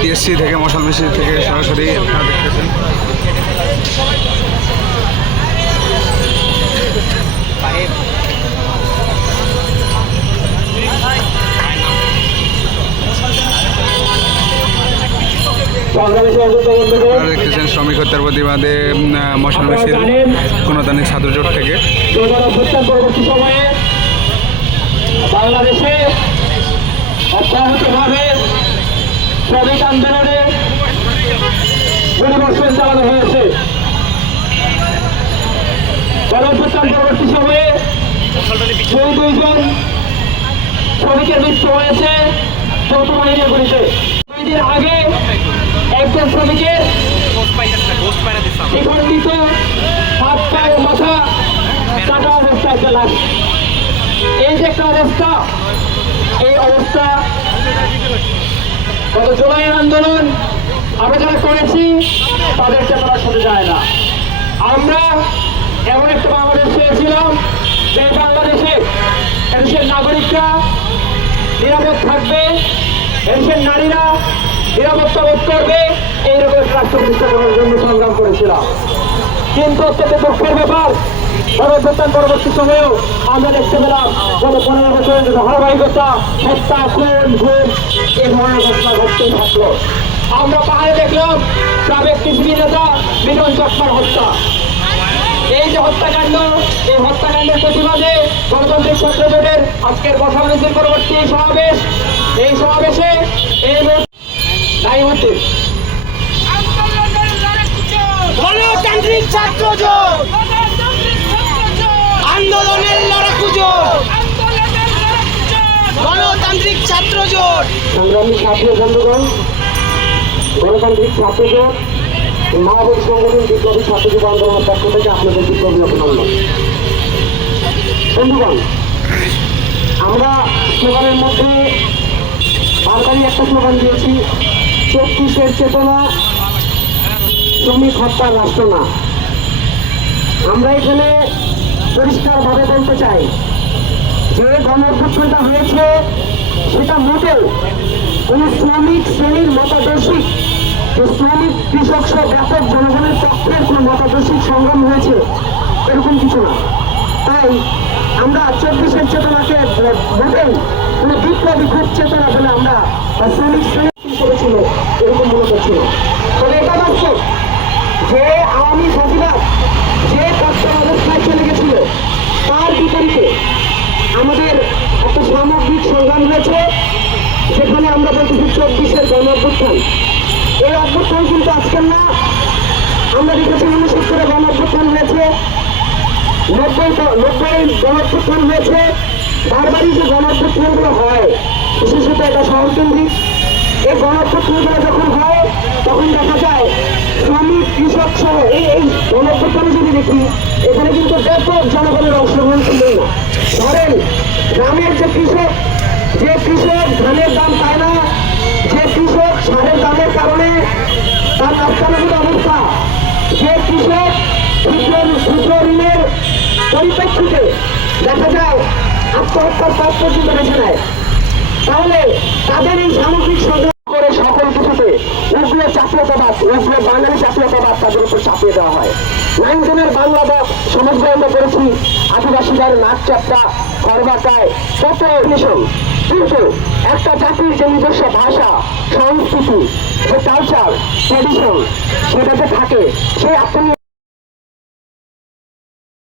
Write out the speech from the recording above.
TSC থেকে মশাল মিছিল থেকে সরাসরি আপনারা দেখতেছেন। দেখতেছেন শ্রমিক হত্যার প্রতিবাদে মশাল মিছিল গণতান্ত্রিক ছাত্র জোট থেকে। পরবর্তী সময়ে বাংলাদেশে অব্যাহতভাবে শ্রমিক আন্দোলনে পরিবর্তন চালানো হয়েছে। গণঅভ্যুত্থান পরবর্তী সময়ে ২২ জন শ্রমিকের মৃত্যু হয়েছে যৌথ বাহিনীর গুলিতে। ২ দিন আগে একজন শ্রমিকের দ্বিখণ্ডিত হাত পা ও মাথা কাটা অবস্থা একটা লাশ। এই যে একটা অবস্থা, এই অবস্থা গত জুলাইয়ের আন্দোলন আমরা যারা করেছি তাদের চেতনা শুনে যায় না। আমরা এমন একটা বাংলাদেশ চেয়েছিলাম যে বাংলাদেশে এদেশের নাগরিকরা নিরাপদ থাকবে, এদেশের নারীরা নিরাপত্তা বোধ করবে, এইরকম একটা রাষ্ট্র প্রতিষ্ঠা করার জন্য সংগ্রাম করেছিলাম। কিন্তু অত্যন্ত দুঃখের ব্যাপার, গণঅভ্যুত্থান পরবর্তী সময়েও আমরা দেখতে পেলাম গত 15 বছরের ধারাবাহিকতা হত্যা, খুন, গুম এই ধরনের ঘটনা ঘটতেই থাকলো। আমরা পাহাড়ে দেখলাম সাবেক কৃষি নেতা মিলন চকমার হত্যা। এই যে হত্যাকাণ্ড, এই হত্যাকাণ্ডের প্রতিবাদে গণতান্ত্রিক ছাত্র জোটের আজকের মশাল মিছিল পরবর্তী সমাবেশ, এই সমাবেশে এই দায়ী হচ্ছে গণতান্ত্রিক ছাত্র জোট, আন্দোলনের লড়াকু জোট, গণতান্ত্রিক ছাত্র জোট। সংগ্রামী ছাত্র বন্ধুগণ, গণতান্ত্রিক ছাত্র জোট মহাবীর সংগঠন বিপ্লবী ছাত্র যুব আন্দোলনের পক্ষ থেকে আপনাদের বিপ্লবী অভিনন্দন। বন্ধুগণ, আমরা স্লোগানের মধ্যে বারবারই একটা স্লোগান দিয়েছি, ২৪-এর চেতনা, শ্রমিক হত্যার রাষ্ট্র না। আমরা এখানে পরিষ্কারভাবে বলতে চাই যে গণঅভ্যুত্থানটা হয়েছে সেটা মোটেও কোন শ্রমিক শ্রেণীর মতাদর্শিক, যে শ্রমিক কৃষক সহ ব্যাপক জনগণের পক্ষের কোন মতাদর্শিক সংগ্রাম হয়েছে এরকম কিছু না। তাই আমরা ২৪-এর চেতনাকে মোটেও কোন বিপ্লবী খুব চেতনা বলে আমরা শ্রমিক শ্রেণী করেছিল এরকম মনে করছিল। তবে এটা বাস্তব যে আওয়ামী ফ্যাসিবাদ যে কষ্টের অবস্থায় চলে গেছিল তার বিপরীতে আমাদের একটা সামগ্রিক সংগ্রাম হয়েছে, যেখানে আমরা বলতেছি ২৪-এর গণঅভ্যুত্থান। এই অভ্যুত্থান কিন্তু আজকের না, আমরা দেখেছি ৬৯-এ গণঅভ্যুত্থান হয়েছে, ৯০ গণঅভ্যুত্থান হয়েছে। বারবারই যে গণঅভ্যুত্থানগুলো হয় বিশেষত এটা শহরকেন্দ্রিক, এই গণঅভ্যুত্থানগুলো যখন হয় তখন দেখা যায় শ্রমিক কৃষক সহ এই গণঅভ্যুত্থানে যদি দেখি এখানে কিন্তু ব্যাপক জনগণের অংশগ্রহণ ছিল না। ধরেন গ্রামের যে কৃষক ধানের দাম পায় না, যে কৃষক সারের দামের কারণে তার রাস্তাঘাটের অবস্থা, যে কৃষক ক্ষুদ্র ঋণের পরিপ্রেক্ষিতে দেখা যায় আত্মহত্যার পথ পর্যন্ত বেছে নেয়, তাহলে তাদের এই সামগ্রিক সংগ্রাম করে সকল কিছুতে উগ্র জাতীয়তাবাদ, উগ্র বাঙালি জাতীয়তাবাদ তাদের উপর চাপিয়ে দেওয়া হয়। 9 বাংলাদেশ সমগ্র আমরা করেছি, আদিবাসীদের নাচ চাপটা, খরবাটায় কত মিশন, কিন্তু একটা জাতির যে নিজস্ব ভাষা, সংস্কৃতি, যে কালচার, ট্র্যাডিশন সেটাতে থাকে, সেই আপনি